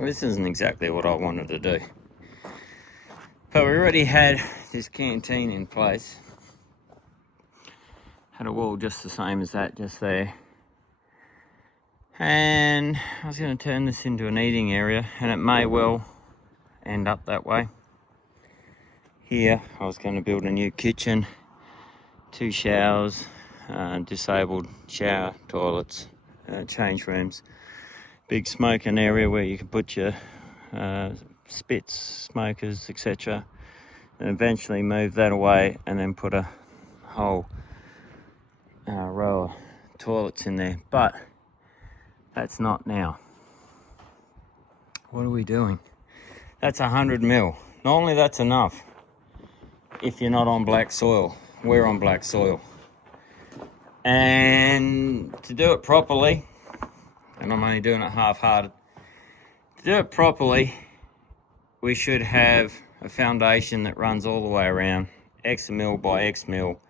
This isn't exactly what I wanted to do. But we already had this canteen in place. Had a wall just the same as that, just there. And I was going to turn this into an eating area, and it may well end up that way. Here, I was going to build a new kitchen, 2 showers, disabled shower, toilets, change rooms, big smoking area where you can put your spits, smokers, etc. And eventually move that away and then put a whole row of toilets in there. But that's not now. What are we doing? That's 100 mil. Normally that's enough if you're not on black soil. We're on black soil. And to do it properly, and I'm only doing it half-hearted, to do it properly, we should have a foundation that runs all the way around, X mil by X mil.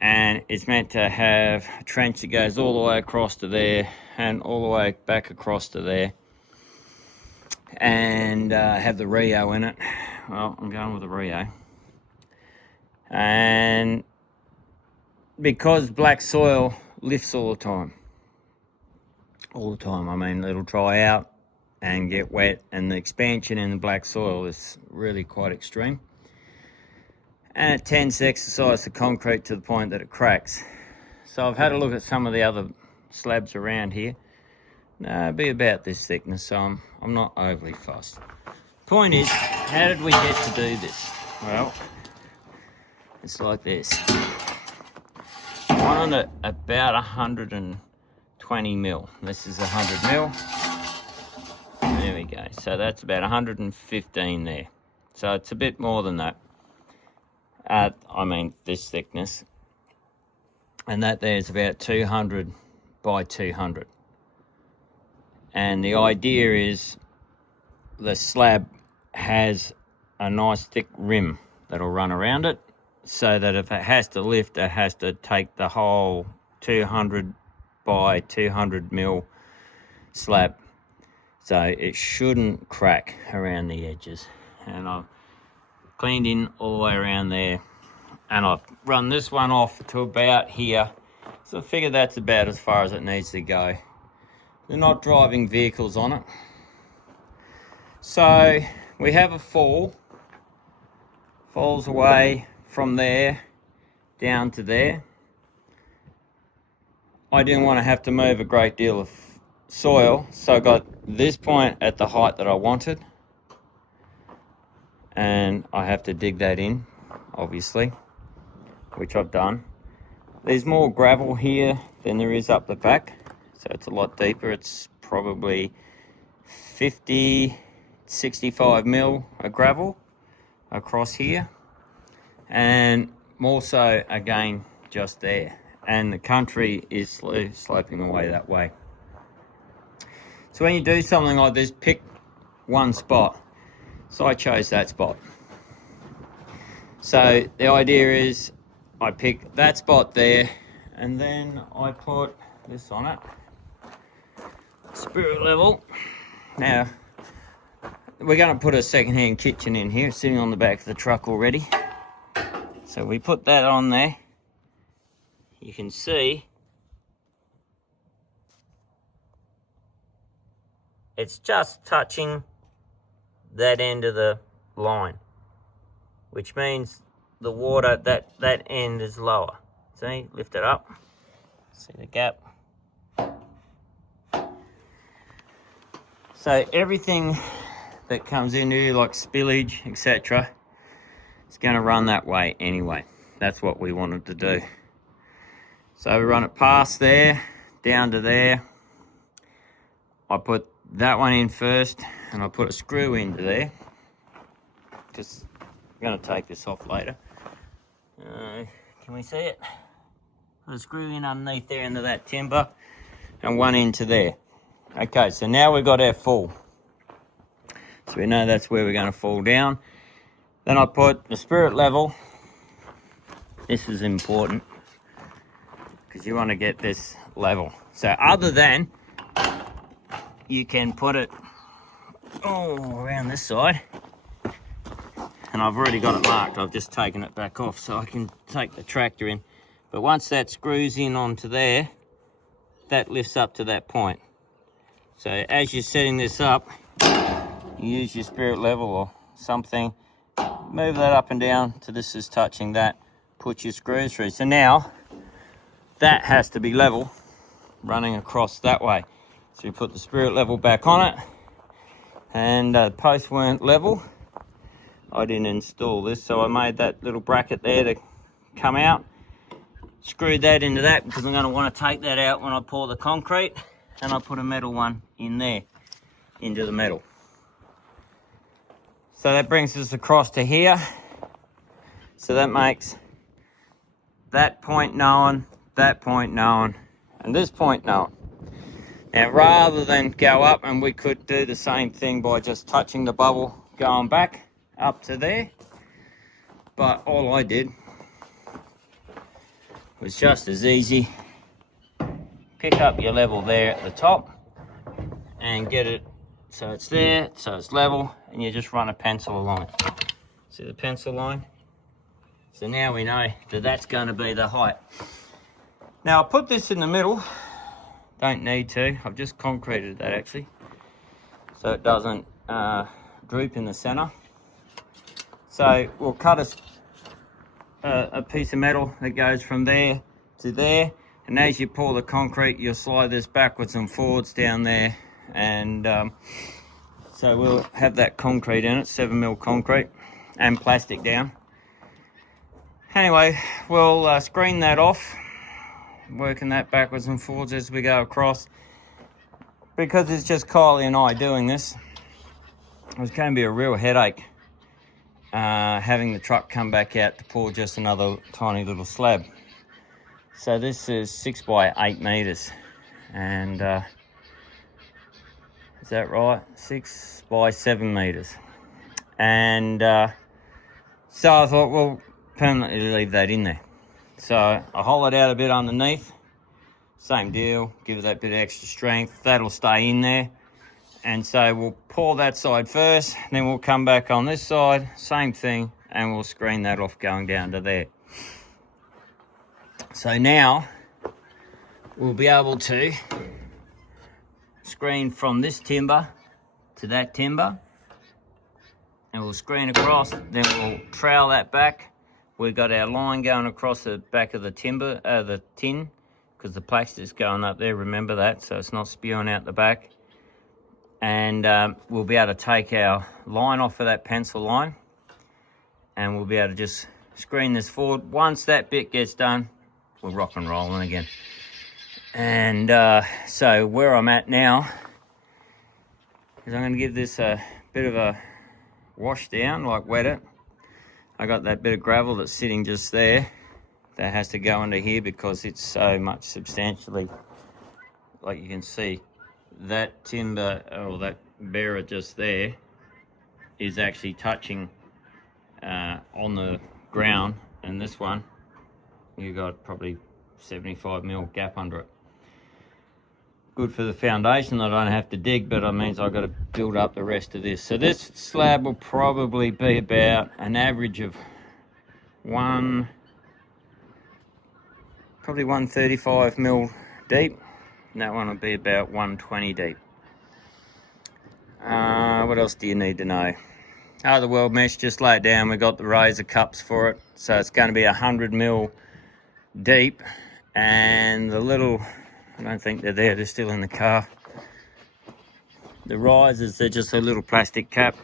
And it's meant to have a trench that goes all the way across to there and all the way back across to there. And have the Rio in it. Well, I'm going with the Rio. And because black soil lifts all the time. All the time. I mean, it'll dry out and get wet. And the expansion in the black soil is really quite extreme. And it tends to exercise the concrete to the point that it cracks. So I've had a look at some of the other slabs around here. It'll be about this thickness, so I'm not overly fussed. Point is, how did we get to do this? Well, it's like this. I wanted about 120 mil. This is 100 mil. There we go. So that's about 115 there. So it's a bit more than that. I mean, this thickness. And that there's about 200 by 200. And the idea is the slab has a nice thick rim that'll run around it, so that if it has to lift, it has to take the whole 200 by 200 mil slab. So it shouldn't crack around the edges. And I've cleaned in all the way around there, and I've run this one off to about here. So I figure that's about as far as it needs to go. They're not driving vehicles on it. So we have a falls away from there down to there. I didn't want to have to move a great deal of soil, so I got this point at the height that I wanted, and I have to dig that in, obviously, which I've done. There's more gravel here than there is up the back, so it's a lot deeper. It's probably 50, 65 mil of gravel across here, and more so again just there, and the country is sloping away that way. So when you do something like this, pick one spot. So I chose that spot. So the idea is I pick that spot there, and then I put this on it, spirit level. Now we're going to put a second-hand kitchen in here, sitting on the back of the truck already. So we put that on there. You can see it's just touching that end of the line, which means the water, that end is lower. See, lift it up, see the gap. So everything that comes in here, like spillage, etc., it's going to run that way anyway. That's what we wanted to do. So we run it past there, down to there. I put that one in first, and I put a screw into there, because I'm going to take this off later. Can we see it? Put a screw in underneath there into that timber, and one into there. Okay, so now we've got our fall. So we know that's where we're going to fall down. Then I put the spirit level. This is important, because you want to get this level. So other than, you can put it all around this side. And I've already got it marked. I've just taken it back off so I can take the tractor in. But once that screws in onto there, that lifts up to that point. So as you're setting this up, you use your spirit level or something, move that up and down till this is touching that, put your screws through. So now that has to be level running across that way. So you put the spirit level back on it, and the posts weren't level. I didn't install this, so I made that little bracket there to come out. Screwed that into that because I'm going to want to take that out when I pour the concrete, and I put a metal one in there, into the metal. So that brings us across to here. So that makes that point known, that point known, and this point known. Now rather than go up, and we could do the same thing by just touching the bubble going back up to there, but all I did was just as easy. Pick up your level there at the top and get it so it's there, so it's level, and you just run a pencil along it. See the pencil line? So now we know that that's going to be the height. Now I'll put this in the middle. Don't need to. I've just concreted that actually, so it doesn't droop in the center. So we'll cut a piece of metal that goes from there to there, and as you pour the concrete, you'll slide this backwards and forwards down there, and so we'll have that concrete in it, 7mm concrete and plastic down. Anyway, we'll screen that off, working that backwards and forwards as we go across. Because it's just Kylie and I doing this, it's going to be a real headache having the truck come back out to pour just another tiny little slab. So this is 6 by 8 meters, and is that right? 6 by 7 meters. And so I thought, well, permanently leave that in there. So I hollowed out a bit underneath, same deal, give it that bit of extra strength, that'll stay in there. And so we'll pour that side first, then we'll come back on this side, same thing, and we'll screen that off going down to there. So now we'll be able to screen from this timber to that timber, and we'll screen across, then we'll trowel that back. We've got our line going across the back of the timber, the tin, because the plastic's going up there, remember that, so it's not spewing out the back. And we'll be able to take our line off of that pencil line, and we'll be able to just screen this forward. Once that bit gets done, we're rock and rolling again. And so where I'm at now is I'm going to give this a bit of a wash down, like wet it. I got that bit of gravel that's sitting just there that has to go into here because it's so much substantially, like you can see, that timber or that bearer just there is actually touching on the ground, and this one you got probably 75mm gap under it. Good for the foundation, I don't have to dig, but it means I've got to build up the rest of this. So this slab will probably be about an average of probably 135mm deep. And that one will be about 120 deep. What else do you need to know? The weld mesh, just lay it down. We got the razor cups for it. So it's going to be 100mm deep. And the little, I don't think they're there, they're still in the car. The risers, they're just a little plastic cap.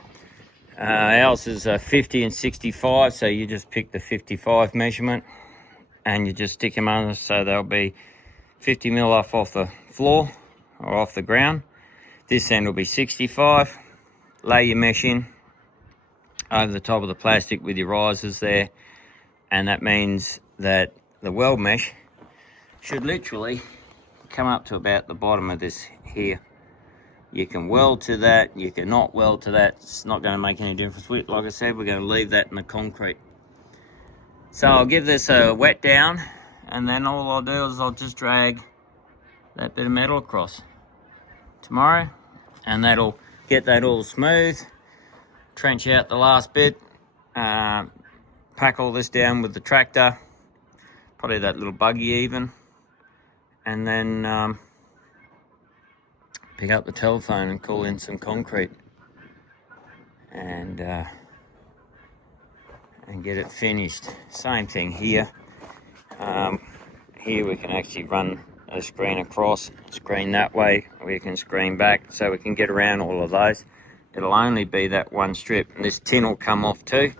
Ours is 50 and 65, so you just pick the 55 measurement and you just stick them under, so they'll be 50mm off the floor or off the ground. This end will be 65. Lay your mesh in over the top of the plastic with your risers there, and that means that the weld mesh should literally come up to about the bottom of this here. You can weld to that, you can not weld to that. It's not going to make any difference. Like I said, we're going to leave that in the concrete. So I'll give this a wet down, and then all I'll do is I'll just drag that bit of metal across tomorrow, and that'll get that all smooth, trench out the last bit, pack all this down with the tractor, probably that little buggy even, and then pick up the telephone and call in some concrete and get it finished. Same thing here. Here we can actually run a screen across, screen that way, we can screen back, so we can get around all of those. It'll only be that one strip, and this tin will come off too,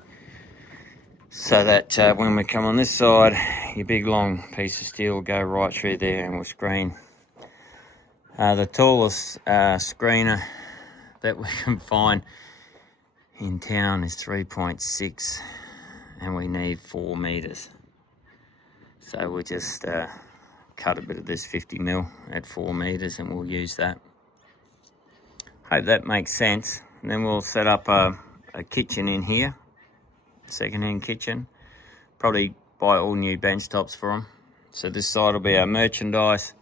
so that when we come on this side, your big long piece of steel will go right through there and we'll screen. The tallest screener that we can find in town is 3.6, and we need 4 meters. So we'll just cut a bit of this 50mm at 4 meters and we'll use that. Hope that makes sense. And then we'll set up a kitchen in here, second-hand kitchen. Probably buy all new bench tops for them. So this side will be our merchandise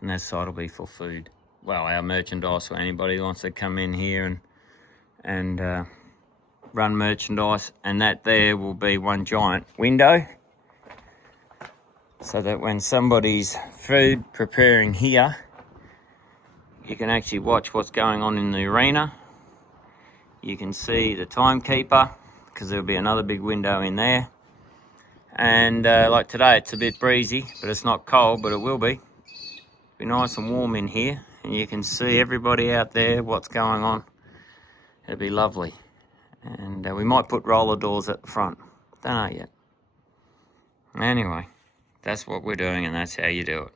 and that side will be for food. Well, our merchandise for anybody who wants to come in here and run merchandise. And that there will be one giant window, so that when somebody's food preparing here, you can actually watch what's going on in the arena. You can see the timekeeper, because there'll be another big window in there. And like today, it's a bit breezy, but it's not cold, but it will be. Be nice and warm in here, and you can see everybody out there, what's going on. It'll be lovely. And we might put roller doors at the front. Don't know yet. Anyway. That's what we're doing, and that's how you do it.